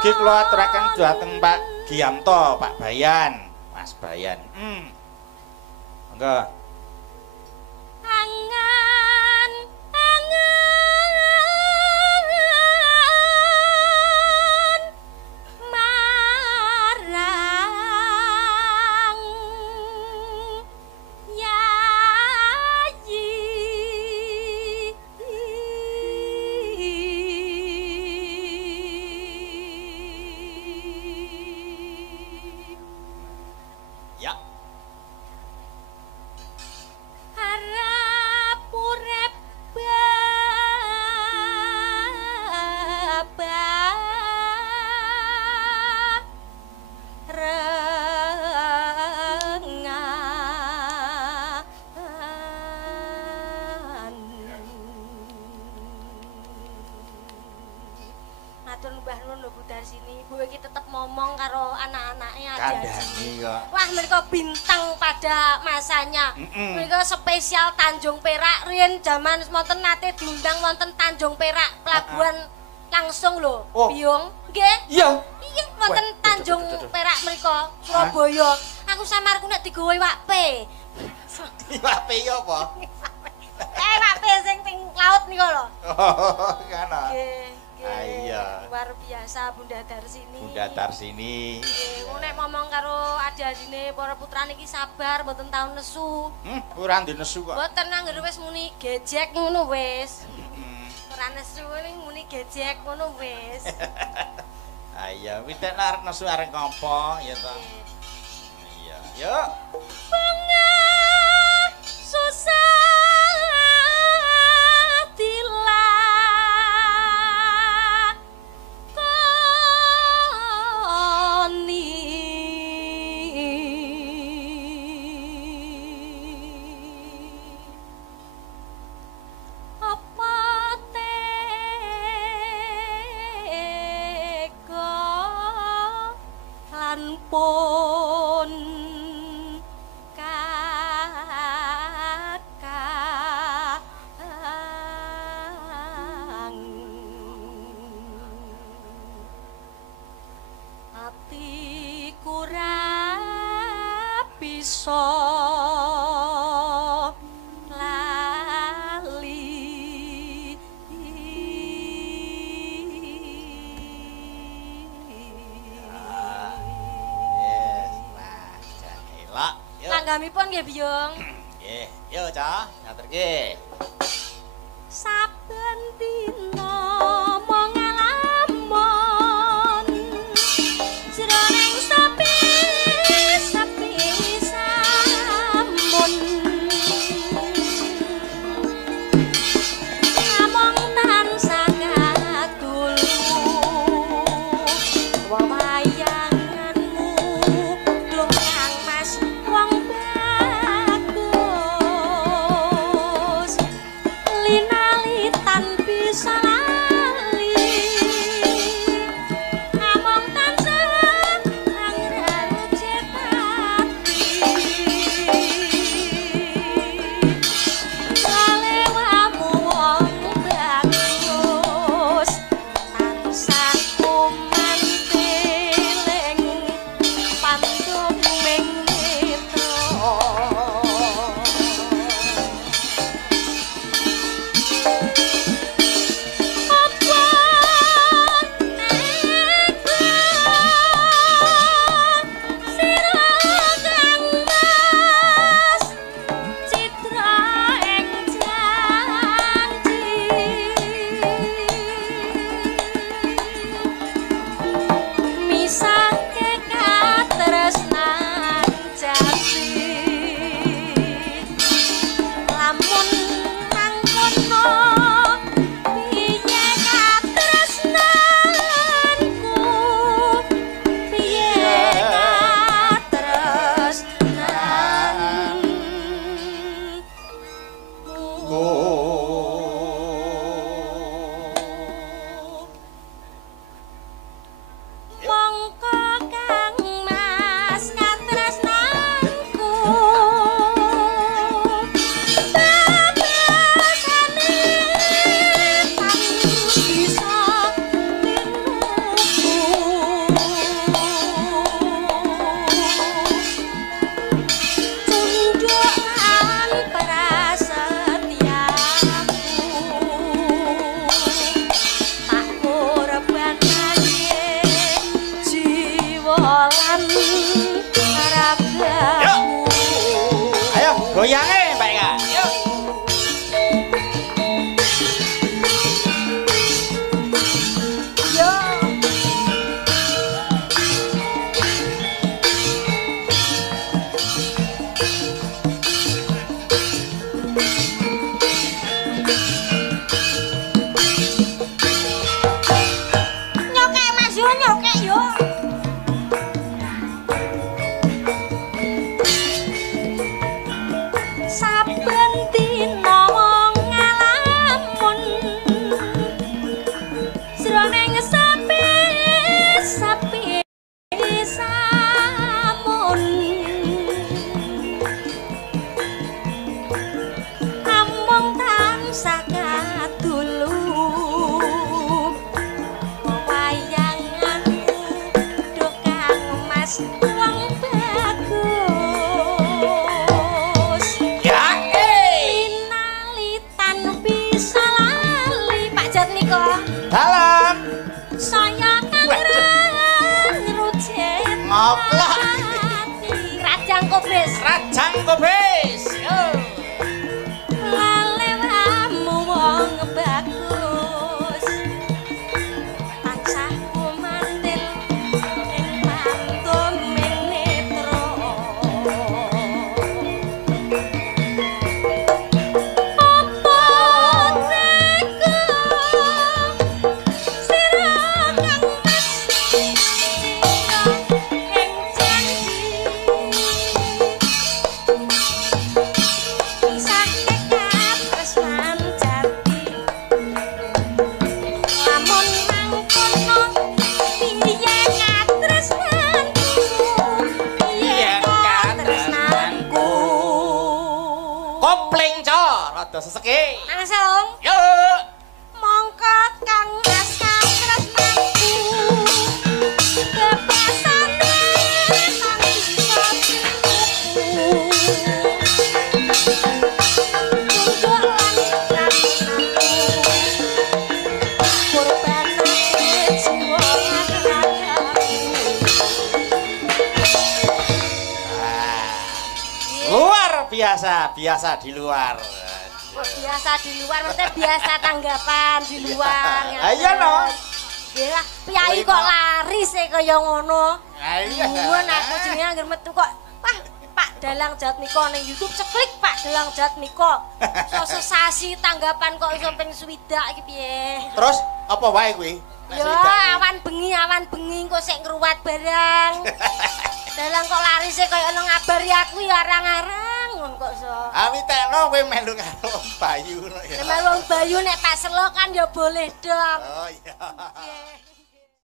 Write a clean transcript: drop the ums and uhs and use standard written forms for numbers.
Mugi kula aturaken dhateng Pak Giamto, Pak Bayan, Mas Bayan. Monggo. Angan, marang Yayi. Ya. Harap urip babarengan. Matur Mbah Nun lho Bu Darsini, Bu iki tetep ngomong karo anak-anaknya Kandhani kok. Wah, mereka bintang pada masanya. Mereka spesial Tanjung Perak. Riyen zaman wonten nate diundang wonten Tanjung Perak, pelabuhan langsung lho. Oh. Biung, nggih? Iya. Iya, wonten Wah, Tanjung Perak mereka, Surabaya. Aku samarku nek digawe iwakpe. Iwakpe yo apa? Iwakpe sing ping laut nika lho. Oh, ngono. Nggih. Ah, iya. Luar biasa Bunda Darsini. Bunda Darsini. Nggih, nek ngomong karo adik-adine para putrane iki sabar mboten tau nesu. Ora ndek nesu kok. Mboten anggere wis muni gejek ngono wis. Ora nesu ning muni gejek ngono wis. Iya, witek arep nesu arep ngopo ya to. Iya. Yuk. Bunga susah dilah pun kakang atiku ra bisa lali langgamipun nggih Biyung. Nggih, yo Cah, ngaturke. Saben dina mong ngalamun jroning sepi samun namung tansah kadulu wewayanganmu duh Kang Mas wong bagus linalitan bisa lali among tansah anggrek cetati kalewamu wong bagus tansah kumantir lan ragamu. Ayo goyange Mbak Eka. Yuk. Yo. Nyokek Mas yo nyokek yo. Saben dina wong ngalamun jroning sapi samun amung tansah kadulu wayanganku dokang mas wong bagus Ya. Inalitan bisa lali Pak Jatmiko Dalam. saya kangen rujet Ngoplok. Rajang Kobes Rajang Kobes. Yo. lalewamu wong bagus tansah kumantil ing pantoming netra apa teko sira kang mas sira ing janji Sake katresnan jati lamun mangkono piye katresnanku piye katresnanku Kopling co rada seseke. Langsung Yuk. mongko kang mas katresnanku kepasane nang bisa Luar biasa di luar. biasa di luar, maksudnya biasa tanggapan di luar. Iya no. Lah, piyai kok lari sih kaya ngono. Iya. Nuwun aku jenenge anggere metu kok. Wah, Pak Dalang Jatmiko ning YouTube ceklik Pak Dalang Jatmiko. Sosesasi tanggapan kok iso ping 60 iki piye? Terus apa wae kuwi? Yo awan bengi kok sik ngruwat barang. Dalang kok lari sih kaya ono ngabari aku ya arang-arang ngono kok so. Ami tekno kowe melu karo Bayu ngono ya. Melu Bayu nek pas selo kan ya boleh dong. Oh iya.